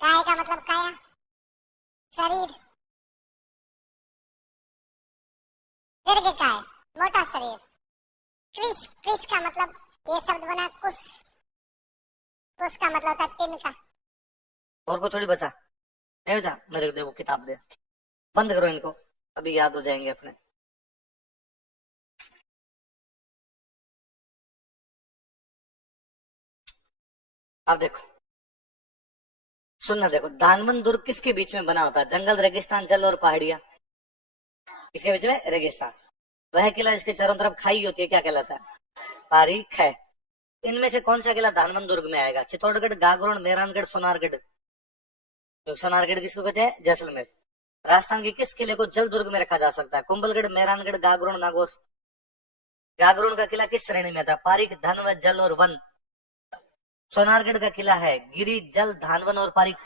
काय का मतलब काया, शरीर। दीर्घ काय, मोटा शरीर। क्रिश, क्रिश का मतलब ये शब्द बना कुश, कुश का मतलब होता है तिनका। और को थोड़ी बचा है, जा मेरे को देखो किताब दे, बंद करो इनको, अभी याद हो जाएंगे अपने। अब देखो, सुनना, देखो दानवन दुर्ग किसके बीच में बना होता है? जंगल, रेगिस्तान, जल और पहाड़ियां, इसके बीच में रेगिस्तान। वह किला जिसके चारों तरफ खाई होती है क्या कहलाता है? तारीख है। इनमें से कौन सा किला दानवन दुर्ग में आएगा? चित्तौड़गढ़, गागरोन, मेहरानगढ़, सोनारगढ़। तो सोनारगढ़ किसको कहते हैं? जैसलमेर। राजस्थान के किस किले को जल दुर्ग में रखा जा सकता है? कुंभलगढ़, मेहरानगढ़, गागरोन, नागौर। गागरोन का किला किस श्रेणी में था? पारिक, धन व जल और वन। सोनारगढ़ का किला है गिरी, जल, धानवन और पारिक।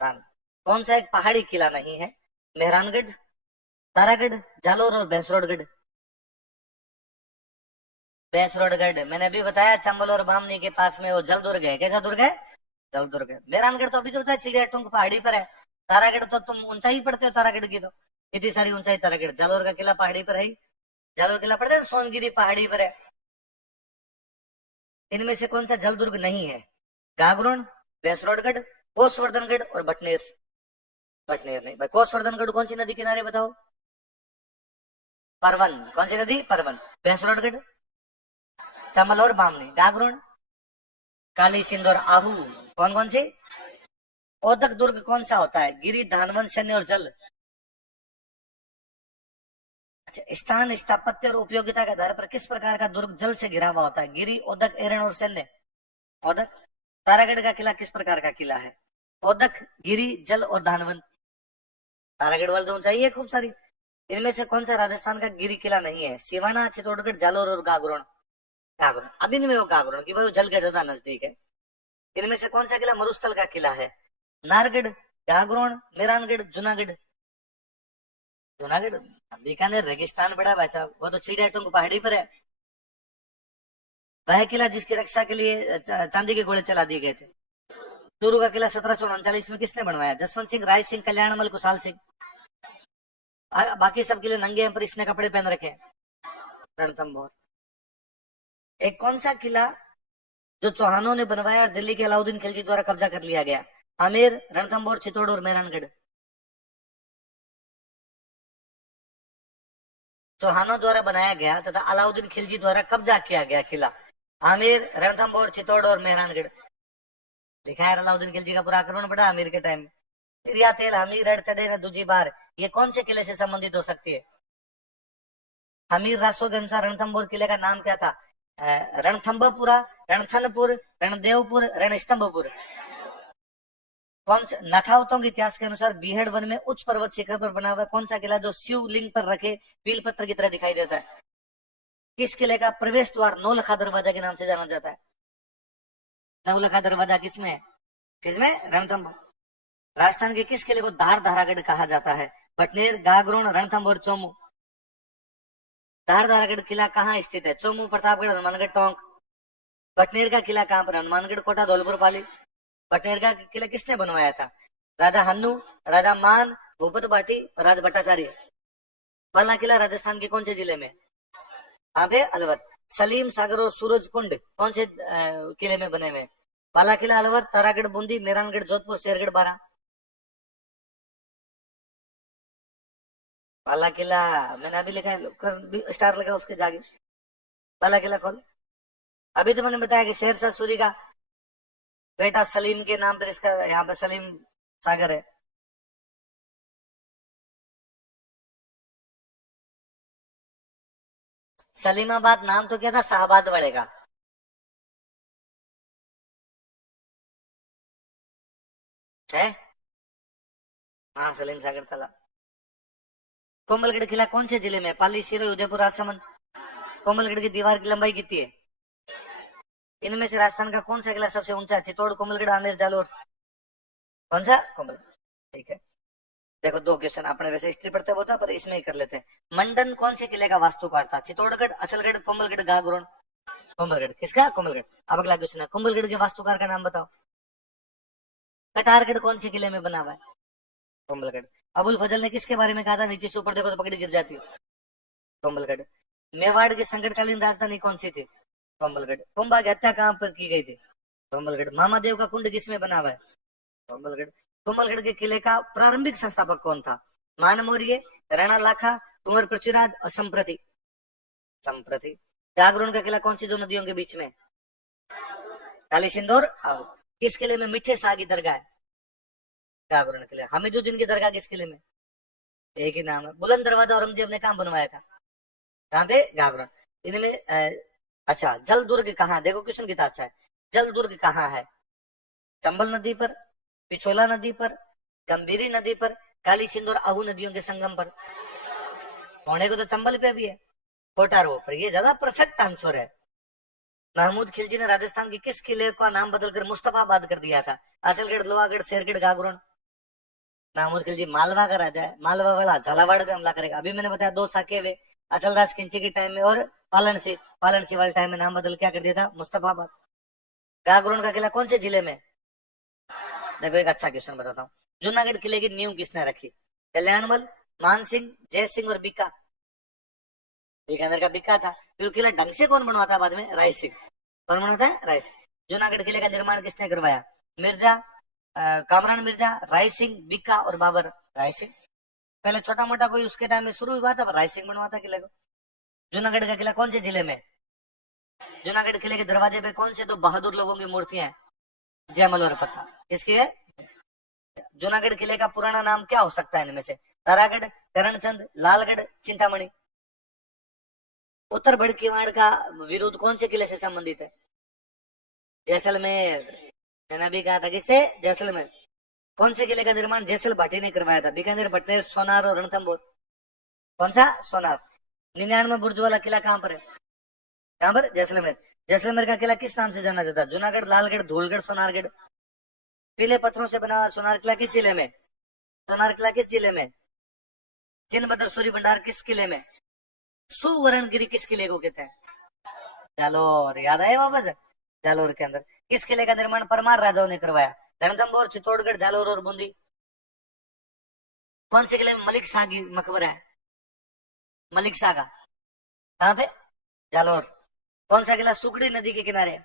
धान। कौन सा एक पहाड़ी किला नहीं है? मेहरानगढ़, तारागढ़, जालोर और भैंसरोडगढ़। भैंसरोडगढ़ मैंने अभी बताया, चंबल और बामनी के पास में वो जल दुर्ग है। कैसा दुर्ग है? जल दुर्ग है। मेहरानगढ़ तो अभी जो बताया चिड़िया टुंग पहाड़ी पर है। तारागढ़ तो तुम ऊंचाई पड़ते हो, तारागढ़ की तो इतनी सारी ऊंचाई तारागढ़। जालोर का किला पहाड़ी पर है, जालोर किला पड़ता है सोनगिरी पहाड़ी पर है। इनमें से कौन सा जल दुर्ग नहीं है? गागरोन, भैंसरोडगढ़, कोसवर्धनगढ़ और भटनेर। भटनेर नहीं भाई। कोसवर्धनगढ़ कौन सी नदी किनारे बताओ? परवन। कौन सी नदी? परवन। भैंसरोडगढ़, चमल और बामनी। गागरोन, काली सिंध और आहू। कौन कौन सी? ओदक दुर्ग कौन सा होता है? गिरी, धानवन, सैन्य और जल। अच्छा, स्थान, स्थापत्य और उपयोगिता के आधार पर किस प्रकार का दुर्ग जल से घिरा हुआ होता है? गिरी, ओदक, एरण और सैन्य। ओदक। तारागढ़ का किला किस प्रकार का किला है? ओदक, गिरी, जल और धानवन। तारागढ़ वाले तो ऊंचाई है खूब सारी। इनमें से कौन सा राजस्थान का गिरी किला नहीं है? सिवाना, चित्तौड़गढ़, जालोर और गागरोन। गागरोन। अब इनमें वो गागरोन की भाई वो जल के ज्यादा नजदीक है। इनमें से कौन सा किला मरुस्थल का किला है? नारगढ़, गागरोन, मेहरानगढ़, जूनागढ़। जूनागढ़। बीकानेर रेगिस्तान बड़ा भाई साहब, वो तो चिड़िया टुंग पहाड़ी पर है। वह किला जिसकी रक्षा के लिए चांदी के घोड़े चला दिए गए थे। चूरू का किला 1739 में किसने बनवाया? जसवंत सिंह, राय सिंह, कल्याणमल, कुशाल सिंह। बाकी सब किले नंगे हैं पर इसने कपड़े पहन रखे हैं। रणथंभौर। एक कौन सा किला जो चौहानों ने बनवाया और दिल्ली के अलाउद्दीन खिलजी द्वारा कब्जा कर लिया गया? आमेर, रणथंभौर, चित्तौड़ और मेहरानगढ़। चौहानों द्वारा बनाया गया तथा अलाउद्दीन खिलजी द्वारा कब्जा किया गया किला। आमेर, रणथंभौर, चित्तौड़ और मेहरानगढ़। लिखा है अलाउद्दीन खिलजी का पूरा आक्रमण पड़ा आमिर के टाइम। या तेल हमीर रड़ चढ़े न दूजी बार, ये कौन से किले से संबंधित हो सकती है? हमीर रासो के अनुसार रणथंभौर किले का नाम क्या था? रणथंभपुरा, रणथनपुर, रणदेवपुर, रणस्तंभपुर। कौन से नखावतों के इतिहास के अनुसार बीहड़ वन में उच्च पर्वत शिखर पर बना हुआ कौन सा किला जो शिवलिंग पर रखे पील पत्थर की तरह दिखाई देता है? किस किले का प्रवेश द्वार नौलखा दरवाजा के नाम से जाना जाता है? नौलखा दरवाजा किसमें है? किसमें? रणथंभौर। राजस्थान के किस किले को धार धारागढ़ कहा जाता है? भटनेर, गागरोन, रणथंभौर, चौमू। धार धारागढ़ किला कहाँ स्थित है? चौमू, प्रतापगढ़, हनुमानगढ़, टोंक। भटनेर का किला कहाँ पर? हनुमानगढ़, कोटा, धौलपुर, पाली। भटनेर का किला किसने बनवाया था? राजा हन्नू, राजा मान, भूपत भाटी और राजा भट्टाचार्य। पाला किला राजस्थान के कौन से जिले में? यहाँ पे अलवर। सलीम सागर और सूरज कुंड कौन से किले में बने हुए? पाला किला अलवर, तारागढ़ बूंदी, मेहरानगढ़ जोधपुर, शेरगढ़ बारा। पाला किला मैंने अभी लिखा है, स्टार लगा उसके जागे। पाला किला खोल। अभी तो मैंने बताया कि शेरशाह सूरी का बेटा सलीम के नाम पर इसका यहाँ पे सलीम सागर है। सलीमाबाद नाम तो क्या था? शाहबाद वाले का है। हाँ, सलीम सागर तालाब। कोमलगढ़ किला कौन से जिले में? पाली, सिरोही, उदयपुर, राजसमंद। कोमलगढ़ की दीवार की लंबाई कितनी है? इनमें से राजस्थान का कौन सा किला सबसे ऊंचा है? चित्तौड़, कोमलगढ़, आमेर, जालोर। कौन सा? कोमलगढ़। ठीक है। देखो दो क्वेश्चन अपने वैसे हिस्ट्री पढ़ते होता पर इसमें ही कर लेते हैं। मंडन कौन से किले का वास्तुकार था? चित्तौड़गढ़, अचलगढ़, कोमलगढ़, गागरोन। कोमलगढ़। किसका? कोमलगढ़। अब अगला क्वेश्चन है, कोमलगढ़ के वास्तुकार का नाम बताओ। कटारगढ़ कौन से किले में बना हुआ है? कोम्बलगढ़। अबुल फजल ने किसके बारे में कहा था नीचे से ऊपर देखो तो पकड़ी गिर जाती है? कोम्बलगढ़। मेवाड़ की संकटकालीन राजधानी कौन सी थी? कोम्बलगढ़। कुंभा की हत्या कहाँ पर की गई थी? कोम्बलगढ़। मामादेव का कुंड किसमें बना हुआ है? कोम्बलगढ़। कोम्बलगढ़ के किले का प्रारंभिक संस्थापक कौन था? मानमौर्य, राणा लाखा, कुंवर पृथ्वीराज और संप्रति? संप्रति। जागरण का किला कौन सी दो नदियों के बीच में? काली सिंदूर। और किस किले में मीठे शाह की दरगाह है? जागरण किले। हमीदुद्दीन की दरगाह किस किले में? एक ही नाम है। बुलंद दरवाजा औरंगजेब ने कहाँ बनवाया था? कहाँ पे? जागरण। इनमें अच्छा, जल दुर्ग कहाँ? देखो क्वेश्चन कितना अच्छा है। जल दुर्ग कहाँ है? चंबल नदी पर, पिछोला नदी पर, गंभीरी नदी पर, काली सिंदूर आहू नदियों के संगम पर। होने को तो चंबल पे भी है, कोटारो पर। ये ज्यादा परफेक्ट आंसर है। महमूद खिलजी ने राजस्थान के किस किले का नाम बदलकर मुस्तफाबाद कर दिया था? आचलगढ़, लोहागढ़, शेरगढ़, गागरण। महमूद खिलजी मालवा का राजा है। मालवा वाला झालावाड़ पे हमला करेगा। अभी मैंने बताया दो साके वे, अचलराज खिंची के टाइम में और पालनसी वाले टाइम में नाम बदल क्या कर दिया था? मुस्तफाबाद। गागरोन का किला कौन से जिले में? देखो एक अच्छा क्वेश्चन बताता हूँ। जूनागढ़ किले की नींव किसने रखी? कल्याणमल, मान सिंह, जय सिंह और बीका। बीकानेर का बीका था। फिर किला ढंग से कौन बनवाता बाद में? राय सिंह। कौन बनवाता है? राय सिंह। जूनागढ़ किले का निर्माण किसने करवाया? मिर्जा, कामरान मिर्जा, राय सिंह, बीका और बाबर। राय सिंह। पहले छोटा मोटा कोई उसके टाइम में शुरू हुआ था, राय सिंह बनवाता किले को। जूनागढ़ का किला कौन से जिले में? जूनागढ़ किले के दरवाजे पे कौन से दो बहादुर लोगों की मूर्तियां हैं? जयमल और पत्ता। किसकी है? जूनागढ़ किले का पुराना नाम क्या हो सकता है इनमें से? तारागढ़, करणचंद, लालगढ़, चिंतामणि। उत्तर बड़कीवाड़ का विरोध कौन से किले से संबंधित है? जैसलमेर। मैंने भी कहा था किससे? जैसलमेर। कौन से किले का निर्माण जैसल भाटी ने करवाया था? बीकानेर, भटनेर, सोनार और रणथंभौर। कौन सा? सोनार। 99 बुर्ज वाला किला कहाँ पर है? कहाँ पर? जैसलमेर। जैसलमेर का किला किस नाम से जाना जाता है? जूनागढ़, लालगढ़, धूलगढ़, सोनारगढ़। पीले पत्थरों से बना सोनार किला किस जिले में? सोनार किला किस जिले में? चिन्हबद्र सूरी भंडार किस किले में? सुवर्णगिरी किस किले को कहते हैं? जालोर। याद आया वापस? जालोर के अंदर। किस किले का निर्माण परमार राजाओं ने करवाया? रणथंभौर, चित्तौड़गढ़, जालोर और बूंदी। कौन से किले में मलिक शाह की मकबरा है? मलिक शाह का कहाँ पे? जालोर। कौन सा किला सुकड़ी नदी के किनारे है?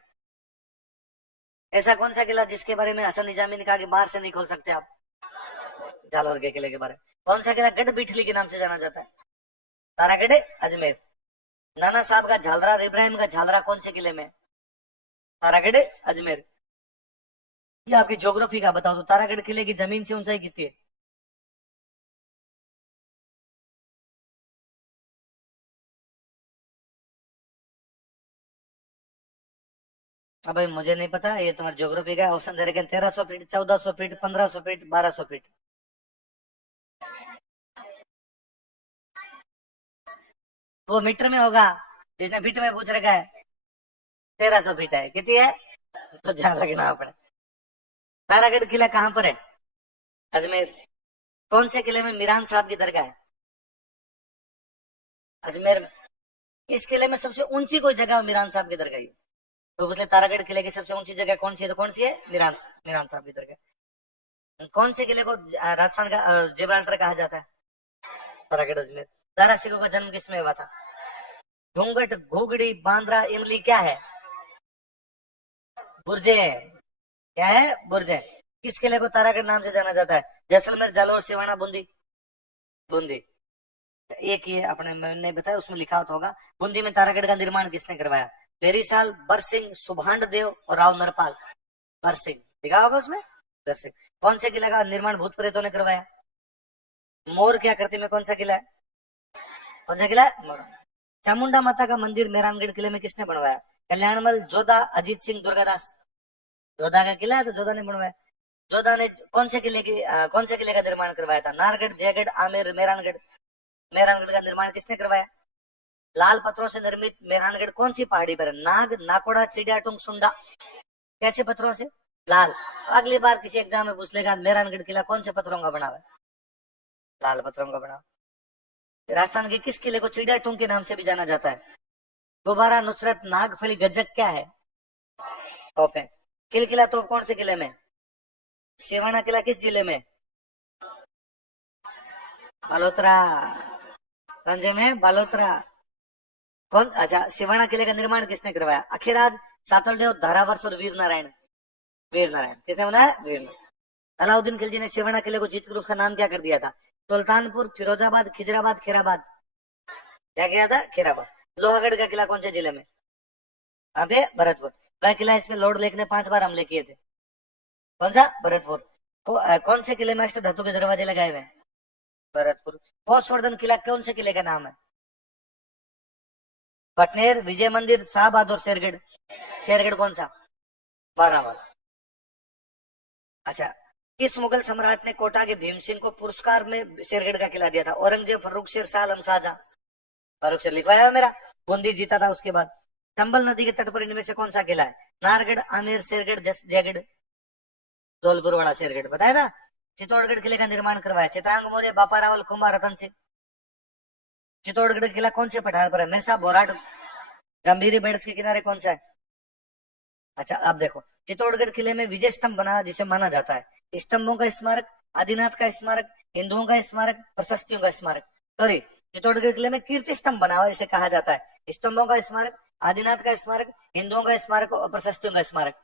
ऐसा कौन सा किला जिसके बारे में हसन निजामी ने कहा कि बाहर से नहीं खोल सकते आप? जालोर के किले के बारे में। कौन सा किला गढ़ बिठली के नाम से जाना जाता है? तारागढ़, अजमेर। नाना साहब का झालरा, इब्राहिम का झालरा कौन से किले में? तारागढ़, अजमेर। ये आपकी ज्योग्राफी का बताओ तो तारागढ़ किले की जमीन से ऊंचाई कितनी है? अब भाई मुझे नहीं पता, ये तुम्हारी ज्योग्राफी का ऑप्शन दे रखे। 1300 फीट, 1400 फीट, 1500 फीट, 1200 फीट। वो मीटर में होगा, जिसने फीट में पूछ रखा है। 1300 फीट है। कितनी है? तो ध्यान रखना अपने। तारागढ़ किला कहाँ पर है? अजमेर। कौन से किले में मीरान साहब की दरगाह है? अजमेर में। इस किले में सबसे ऊंची कोई जगह मीरान साहब की दरगाह है? तो पूछले तारागढ़ किले की सबसे ऊंची जगह कौन सी है? तो कौन सी है? मीरान साहब की दरगाह। कौन से किले को राजस्थान का जिब्राल्टर कहा जाता है? तारागढ़, अजमेर। दारा सिंह का जन्म किसमें हुआ था? घूंघट, घोगड़ी, बांद्रा, इमली क्या है? बुर्जे। क्या है? बुर्जे। किस किले को तारागढ़ नाम से जाना जाता है? जैसलमेर, जालोर, सिवाना, बूंदी। बूंदी। एक ये अपने मैंने बताया, उसमें लिखा होगा। बूंदी में तारागढ़ का निर्माण किसने करवाया? पेरीसाल, बरसिंह, सुभाष देव और राव नरपाल। बरसिंह लिखा होगा उसमें। बरसिंह। कौन से किले का निर्माण भूत प्रेतों ने करवाया? मोर की आकृति में कौन सा किला है? कौन सा किला है? मोर। चामुंडा माता का मंदिर मेहरानगढ़ किले में किसने बनवाया? कल्याणमल, जोधा, अजीत सिंह, दुर्गादास। जोधा का किला है तो जोधा ने बनवाया। जोधा ने कौन से किले का निर्माण करवाया था? नारगढ़, जयगढ़, आमेर, मेहरानगढ़। मेहरानगढ़ का निर्माण किसने करवाया? लाल पत्थरों से निर्मित मेहरानगढ़ कौन सी पहाड़ी पर है? नाग, नाकोड़ा, चिड़ियाटुंग, सुंडा। कैसे पत्थरों से? लाल। अगली बार किसी एग्जाम में पूछ लेगा मेहरानगढ़ किला कौन से पत्थरों का बना हुआ है? लाल पत्थरों का बना। राजस्थान के किस किले को चिड़ियाटुंग के नाम से भी जाना जाता है? दोबारा, नुसरत, नागफली, गज्जक क्या है? तोप है। किलकिला तोप कौन से किले में? सिवाना किला किस जिले में? बालोतरा। संजय में बालोतरा। कौन? अच्छा, सिवाना किले का निर्माण किसने करवाया? अखीराज, सातलदेव, धारावर्ष और वीर नारायण। वीर नारायण किसने बनाया? वीर नारायण। अलाउद्दीन खिलजी ने सिवाना किले को जीतकर उसका नाम क्या कर दिया था? सुल्तानपुर, फिरोजाबाद, खिजराबाद, खैराबाद। क्या किया था? खैराबाद। लोहागढ़ का किला कौन से जिले में? अबे भरतपुर। वह किला इसमें लॉर्ड लेक ने 5 बार हमले किए थे। कौन सा? भरतपुर। कौन से किले में अष्ट धातु के दरवाजे लगाए हुए हैं? भरतपुर। हर्षवर्धन किला कौन से किले का नाम है? पटनेर, विजय मंदिर, शाहबाद और शेरगढ़। शेरगढ़ कौन सा? बारामल। अच्छा, किस मुगल सम्राट ने कोटा के भीम सिंह को पुरस्कार में शेरगढ़ का किला दिया था? औरंगजेब, फर्रुख शेर शाह, आलम शाहजहां। फर्रुख शेर लिखवाया है मेरा। बूंदी जीता था उसके बाद। चंबल नदी के तट पर इनमें से कौन सा किला है? नारगढ़, आमेर, शेरगढ़, जयगढ़। धौलपुर वाला शेरगढ़ बताया था। चित्तौड़गढ़ किले का निर्माण करवाया? चित्रांग मौर्य, बापा रावल, कुंभा, रतन सिंह। चित्तौड़गढ़ किला कौन से पठार पर है? मैसा, बोराट, गंभीरी बेड़स के किनारे कौन सा है? अच्छा, अब देखो, चित्तौड़गढ़ किले में विजय स्तंभ बना जिसे माना जाता है स्तंभों का स्मारक, आदिनाथ का स्मारक, हिंदुओं का स्मारक, प्रशस्तियों का स्मारक। सॉरी, चित्तौड़गढ़ किले में कीर्ति स्तंभ बना हुआ इसे कहा जाता है स्तंभों का स्मारक, आदिनाथ का स्मारक, हिंदुओं का स्मारक और प्रशस्तियों का स्मारक।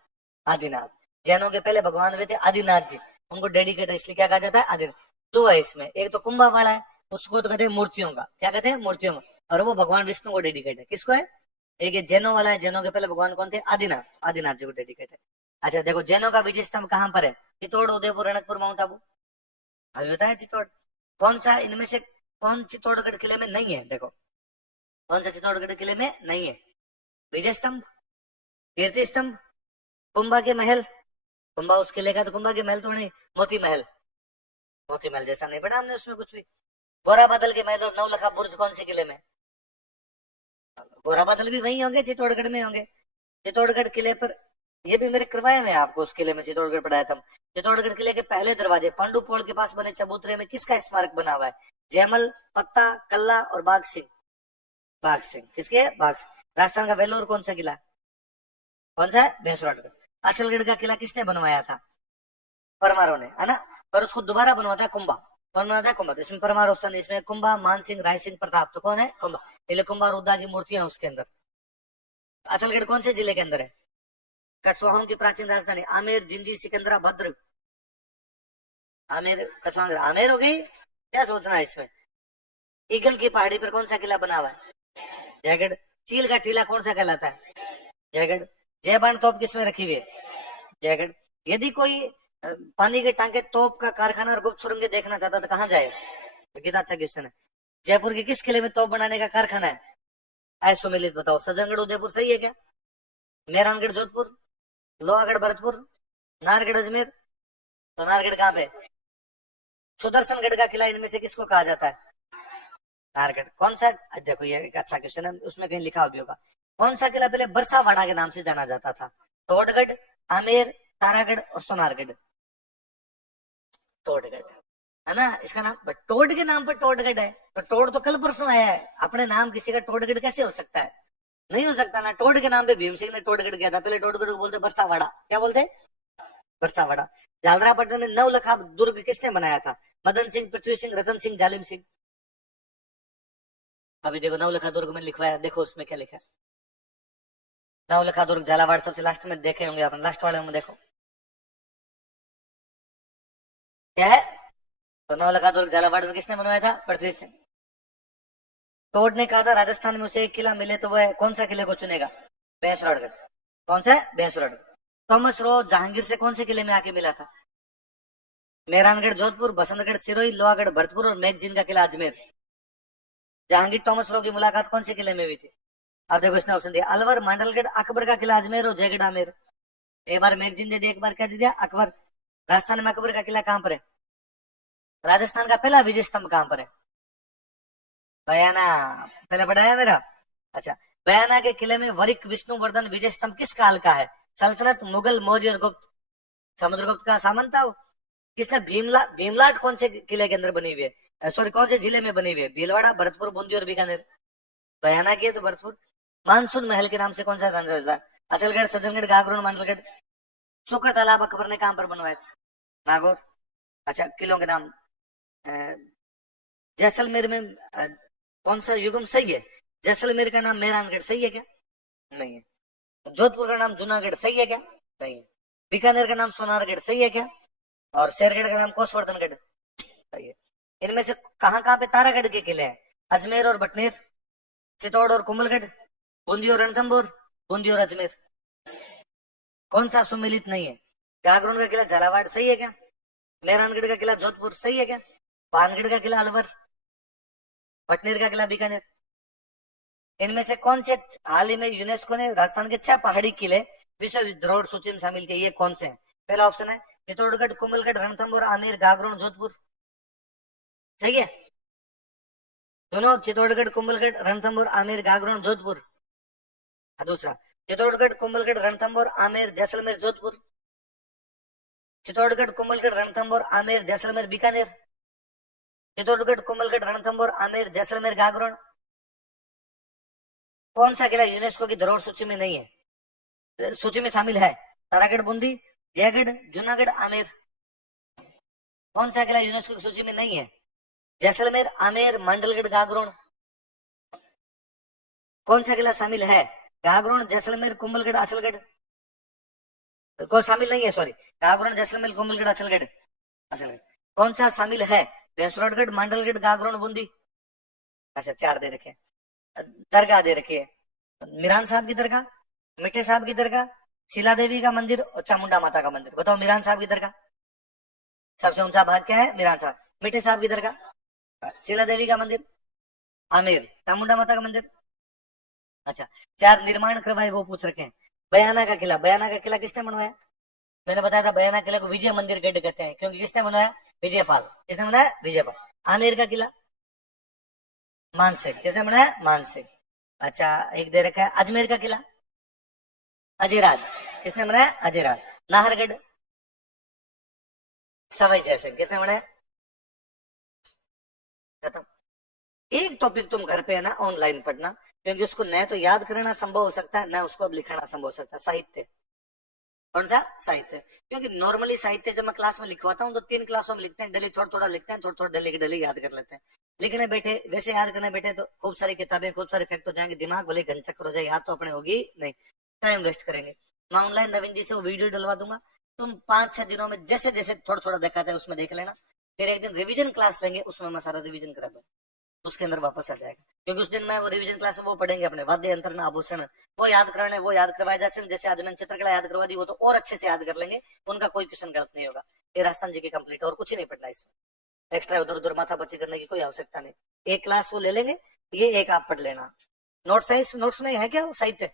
आदिनाथ, जैनों के पहले भगवान हुए थे आदिनाथ जी, उनको डेडिकेट इसलिए क्या कहा जाता है? आदिनाथ। दो है इसमें, एक तो कुंभा वाला है, उसको तो कहते हैं मूर्तियों का। क्या कहते हैं? मूर्तियों का। और वो भगवान विष्णु को डेडिकेट है। किसको है? एक ये जैनों वाला है, जैनों के पहले भगवान कौन थे? आदिनाथ। आदिनाथ जी को डेडिकेट है। अच्छा देखो, जैनों का विजय स्तंभ कहाँ पर है? चित्तौड़, उदयपुर, रणकपुर, माउंट आबू। अभी बताया चित्तौड़। कौन सा इनमें से कौन चित्तौड़गढ़ किले में नहीं है? देखो, कौन सा चित्तौड़गढ़ किले में नहीं है? विजय स्तंभ, कीर्ति स्तंभ, कुंभा के महल। कुंभा उस किले का, तो कुंभा के महल तो नहीं। मोती महल, मोती महल जैसा नहीं पढ़ा हमने उसमें कुछ भी। गोरा बादल के महल और नवलखा बुर्ज कौन से किले में? गोरा बादल भी वही होंगे, चित्तौड़गढ़ में होंगे। चित्तौड़गढ़ किले पर ये भी मेरे करवाए हुए आपको, उस किले में चित्तौड़गढ़ पढ़ाया था। चित्तौड़गढ़ किले के पहले दरवाजे पांडुपोल के पास बने चबूतरे में किसका स्मारक बना हुआ है? जयमल, पत्ता, कल्ला और बाघ सिंह। बाघ सिंह किसके? बाघ सिंह। राजस्थान का वेलोर कौन सा किला? कौन सा है? भैंसवाड़। अचलगढ़ का किला किसने बनवाया था? परमारों ने, है ना। पर उसको दोबारा बनवाता है कुंभा। कौन बनाता है? कुंभा। तो इसमें परमार ऑप्शन है, इसमें कुंभा, मान सिंह, राय सिंह, प्रताप। तो कौन है? कुंभा। इसलिए कुंभा रुद्रा की मूर्तियां उसके अंदर। अचलगढ़ कौन से जिले के अंदर है? कछवाहों की प्राचीन राजधानी। आमेर, जिंजी, सिकंदरा, भद्र। आमेर, कछवाहा, आमेर हो गई। क्या सोचना है इसमें? ईगल की पहाड़ी पर कौन सा किला बना हुआ है? जयगढ़। चील का टीला कौन सा कहलाता है? जयगढ़। जयबान तोप किसमें रखी हुई है? जयगढ़। यदि कोई पानी के टांके, तोप का कारखाना और गुप्त सुरंगें देखना चाहता तो कहाँ जाए? तो कितना अच्छा क्वेश्चन है। जयपुर के किस किले में तोप बनाने का कारखाना है? सुमिलित बताओ। सजनगढ़, उदयपुर सही है क्या? मेहरानगढ़, जोधपुर, लोहागढ़, भरतपुर, नारगढ़, अजमेर। तो नारगढ़ कहाँ पे? सुदर्शनगढ़ का किला इनमें से किसको कहा जाता है? नारगढ़। कौन सा? देखो, ये एक अच्छा क्वेश्चन है, उसमें कहीं लिखा भी होगा। कौन सा किला पहले बरसावाड़ा के नाम से जाना जाता था? तोड़गढ़, आमेर, तारागढ़ और सोनारगढ़। तोड़गढ़, है ना इसका नाम। बट टोड के नाम पर टोडगढ़ है, तो टोड तो कल परसों आया है। अपने नाम किसी का टोडगढ़ कैसे हो सकता है? नहीं हो सकता ना। टोड के नाम पे भीम सिंह ने टोडगढ़ किया था। पहले टोडगढ़ को बोलते बरसावाड़ा। क्या बोलते? बरसावाड़ा। झालरापट्टनम में नवलखा दुर्ग किसने बनाया था? मदन सिंह, पृथ्वी सिंह, रतन सिंह, जालिम सिंह। अभी देखो, नवलखा दुर्ग में लिखवाया, देखो उसमें क्या लिखा है। नवलखा दुर्ग, झालावाड़, सबसे लास्ट में देखे होंगे अपन, लास्ट वाले में देखो क्या है। तो नवलखा दुर्ग झालावाड़ में किसने बनवाया था? पृथ्वी सिंह। टोड ने कहा था राजस्थान में उसे एक किला मिले तो वह कौन सा किले को चुनेगा? भैंसवाड़गढ़। कौन सा है? भैंसवाड़गढ़। थॉमस रो जहांगीर से कौन से किले में आके मिला था? मेहरानगढ़, जोधपुर, बसंतगढ़, सिरोही, लोहागढ़, भरतपुर और मैगजीन का किला अजमेर। जहांगीर थॉमस रो की मुलाकात कौन से किले में हुई थी? अब देखो, इसने ऑप्शन दिया अलवर, मांडलगढ़, अकबर का किला अजमेर और जयगढ़ आमेर। एक बार मैगजीन दे दिया, एक बार क्या दे दिया? अकबर। राजस्थान में अकबर का किला कहां पर है? राजस्थान का पहला विजय स्तंभ कहां पर है? बयाना। पहले पढ़ाया मेरा। अच्छा, बयाना के किले में वरिक, विष्णुवर्धन विजय स्तंभ किस काल का है? सल्तनत, मुगल, मौर्य और गुप्त। समुद्रगुप्त का सामंत था वो। किसने? भीमलाट कौन से किले के अंदर बनी हुई है? सॉरी, कौन से जिले में बनी हुई है? भीलवाड़ा, भरतपुर, बूंदी और बीकानेर। बयाना की है तो भरतपुर। मानसून महल के नाम से कौन सा जाना जाता है? अचलगढ़, सज्जनगढ़, गागरोन, मांडलगढ़। सुकर तालाब अकबर ने कहां पर बनवाया? नागौर। अच्छा, किलों के नाम, अ, जैसलमेर में कौन सा युगम सही है? जैसलमेर का नाम मेहरानगढ़ सही है क्या? नहीं है। जोधपुर का नाम जूनागढ़ सही है क्या? नहीं है। बीकानेर का नाम सोनारगढ़ सही है क्या? और शेरगढ़ का नाम कोसवर्धनगढ़ सही है। इनमें से कहाँ कहाँ पे तारागढ़ के किले हैं? अजमेर और बटनेर, चित्तौड़ और कुंभलगढ़, बूंदी और रणथंभौर, बूंदी और अजमेर। कौन सा सुमेलित नहीं है? जागरण का किला झालावाड़ सही है क्या? मेहरानगढ़ का किला जोधपुर सही है क्या? पानगढ़ का किला अलवर, बटनेर का किला बीकानेर। इनमें से कौन से हाल ही में यूनेस्को ने राजस्थान के 6 पहाड़ी किले विश्व धरोहर सूची में शामिल किए? ये कौन से हैं? पहला ऑप्शन है चित्तौड़गढ़, कुंभलगढ़, रणथंभौर, आमेर, गागरोन, जोधपुर। सही है? सुनो, चित्तौड़गढ़, कुंभलगढ़, रणथंभौर, आमेर, गागरोन, जोधपुर। दूसरा, चित्तौड़गढ़, कुंभलगढ़, रणथंभौर, आमेर, जैसलमेर, जोधपुर। चित्तौड़गढ़, कुंभलगढ़, रणथंभौर, आमेर, जैसलमेर, बीकानेर। चित्तौड़गढ़, कुंभलगढ़, रणथंभौर, आमेर, जैसलमेर, गागरोन। कौन सा किला यूनेस्को की धरोहर सूची में नहीं है? सूची में शामिल है? तारागढ़, बूंदी, जयगढ़, जूनागढ़, आमेर। कौन सा किला यूनेस्को की सूची में नहीं है? जैसलमेर, आमेर, मांडलगढ़, गागरोन। कौन सा किला शामिल है? गागरोन, जैसलमेर, कुंभलगढ़, अचलगढ़। कौन शामिल नहीं है? सॉरी, गागरोन, जैसलमेर, कुंभलगढ़, अचलगढ़। अचलगढ़। कौन सा शामिल है? बेंसुरगढ़, मांडलगढ़, गागरोन, बूंदी। अच्छा, 4 दे रखे। दरगाह दे रखी है, मीरान साहब की दरगाह, मिठे साहब की दरगाह, शीला देवी का मंदिर और चामुंडा माता का मंदिर। बताओ, मीरान साहब की दरगाह सबसे ऊंचा भाग क्या है? मीरान साहब। मिठे साहब की दरगाह, शीला देवी का मंदिर, आमेर, चामुंडा माता का मंदिर। अच्छा, 4 निर्माण करवाए वो पूछ रखे हैं। बयाना का किला, बयाना का किला किसने बनवाया? मैंने बताया था बयाना किला को विजय मंदिर गढ़ कहते हैं, क्योंकि किसने बनवाया? विजयपाल। किसने बनाया? विजयपाल। आमेर का किला मानसिंह। किसने बनाया? मानसिंह। अच्छा, एक दे रखा है अजमेर का किला, अजयराज। किसने बनाया? अजयराज। नाहरगढ़, सवाई जयसिंह। किसने बनाया? खत्म। एक टॉपिक तुम घर पे है ना ऑनलाइन पढ़ना, क्योंकि उसको न तो याद करना संभव हो सकता है, न उसको अब लिखाना संभव हो सकता है। साहित्य। कौन सा? साहित्य। क्योंकि नॉर्मली साहित्य जब मैं क्लास में लिखवाता हूँ तो 3 क्लासों में लिखते हैं, डेली थोड़ा थोड़ा लिखते हैं, थोड़ा थोड़ा डेली के डेली याद कर लेते हैं। लिखने बैठे, वैसे याद करने बैठे तो खूब सारी किताबें, खूब सारे फैक्ट हो जाएंगे, दिमाग भले घन चक्कर हो जाए, याद तो अपने होगी नहीं, टाइम वेस्ट करेंगे। मैं ऑनलाइन नवीन जी से वो वीडियो डलवा दूंगा, तुम 5-6 दिनों में जैसे जैसे थोड़ा थोड़ा देखा जाए उसमें देख लेना। फिर एक दिन रिविजन क्लास लेंगे, उसमें मैं सारा रिविजन करा दूंगा, उसके अंदर वापस आ जाएगा। क्योंकि उस दिन मैं वो रिवीजन क्लास में वो पढ़ेंगे अपने वाद्य यंत्र न आभूषण, वो याद कराने, वो याद करवाए जा सकते। जैसे आज मैंने चित्रकला याद करवा दी, वो तो और अच्छे से याद कर लेंगे, उनका कोई क्वेश्चन गलत नहीं होगा। ये राजस्थान जी की कंप्लीट, और कुछ ही नहीं पढ़ना इसमें, एक्स्ट्रा उधर उधर माथा बच्ची करने की कोई आवश्यकता नहीं। एक क्लास वो ले लेंगे, ये एक आप पढ़ लेना। नोट्स में है क्या साहित्य?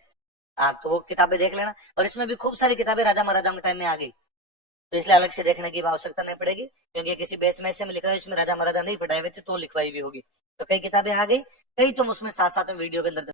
हाँ, तो वो किताबें देख लेना। और इसमें भी खूब सारी किताबें राजा महाराजा के टाइम में आ गई, तो इसलिए अलग से देखने की आवश्यकता नहीं पड़ेगी, क्योंकि किसी बैच में ऐसे में लिखा है इसमें राजा महाराजा नहीं पढ़ाए हुए थे तो लिखवाई भी होगी। तो कई किताबें आ गई, कई तुम उसमें साथ साथ में वीडियो के अंदर